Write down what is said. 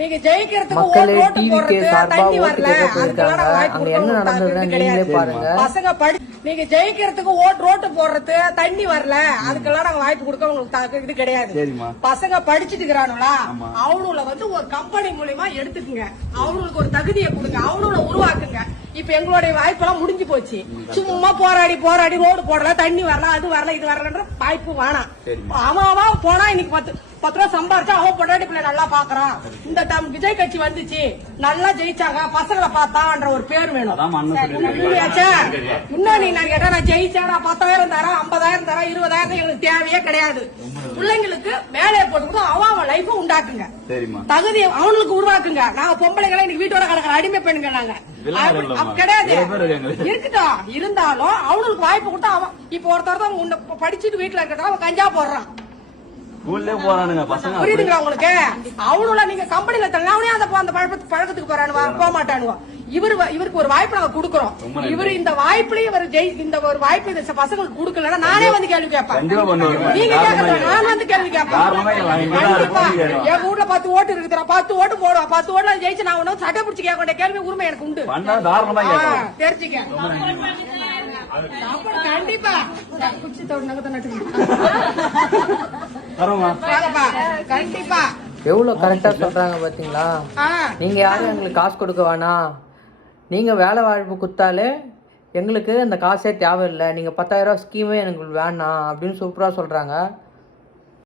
நீங்க ஜெயிக்கிறதுக்கு ஓட்டு போடுறது தண்ணி வரல அங்க என்ன நடந்ததுன்னு நீங்களே பாருங்க. பசங்க படி நீங்க ஜெயிக்கிறதுக்கு ரோட்டு போடுறது தண்ணி வரல அதுக்கெல்லாம் நாங்க வாய்ப்பு கொடுக்க உங்களுக்கு இது கிடையாது. பசங்க படிச்சுட்டு இருக்கிறானுங்களா அவனுல வந்து ஒரு கம்பெனி மூலியமா எடுத்துக்குங்க, அவனுக்கு ஒரு தகுதியை கொடுங்க, அவனுல உருவாக்குங்க. இப்ப எங்களுடைய வாய்ப்பெல்லாம் முடிஞ்சு போச்சு. சும்மா போராடி போராடி ரோடு போடல, தண்ணி வரல, அது வரல, இது வரலன்ற வாய்ப்பு வேணாம். அவன் போனா இன்னைக்கு 10 ரூபா சம்பாரிச்சா அவன் பொண்டாட்டி பிள்ளை நல்லா பாக்குறான். இந்த டைம் விஜய் கட்சி வந்துச்சு, நல்லா ஜெயிச்சாங்க, பசங்களை பார்த்தான்ற ஒரு பேர் வேணும். இன்னும் நீ கேட்டா நான் ஜெயிச்சாடா 10,000 தரேன், 50,000 தரேன், 20,000 எங்களுக்கு தேவையே கிடையாது. பிள்ளைங்களுக்கு வேலையை போட்டு அவன் லைஃப உண்டாக்குங்க, தகுதியை அவனுக்கு உருவாக்குங்க. நாங்க பொம்பளைகளை இன்னைக்கு வீட்டோட கிடக்கிற அடிமை பெண்ணுங்க நாங்க கிடையாது. இருக்கட்டும், இருந்தாலும் அவனுக்கு வாய்ப்பு கொடுத்தா அவன் இப்ப ஒருத்தர் படிச்சுட்டு வீட்டுல இருக்கிறதா அவன் கஞ்சா போடுறான். புரியுதுங்களா உங்களுக்கு? அவனுல நீங்க கம்பெனில அவனே அந்த பழக்கத்துக்கு போறானுவா, போக மாட்டானுவா. இவருக்கு ஒரு வாய்ப்பு நாங்க கொடுக்கறோம். இவரு இந்த வாய்ப்புலயும் இவர் இந்த ஒரு வாய்ப்பு இந்த பசங்களுக்கு கொடுக்கலன்னா நானே வந்து கேள்வி கேட்பேன். நீங்க கேட்கல, நான் வந்து கேள்வி கேட்பேன். எங்க வீட்டுல 10 ஓட்டு இருக்குறா, 10 ஓட்டு போடுவா, 10 ஓட்டுல ஜெயிச்சு நான் ஒன்னும் சட்டை பிடிச்சி கேட்க வேண்டிய கேள்வி உரிமை எனக்கு உண்டு. தெரிஞ்சுக்க கண்டிப்பா கண்டிப்பா. எவ்வளவு கரெக்டா சொல்றாங்க பாத்தீங்களா? நீங்க யாரும் எங்களுக்கு காசு கொடுக்க வேணாம், நீங்க வேலை வாய்ப்பு கொடுத்தாலே எங்களுக்கு அந்த காசே தேவையில்லை, நீங்க 10,000 ஸ்கீமே எனக்கு வேணாம் அப்படின்னு சூப்பரா சொல்றாங்க.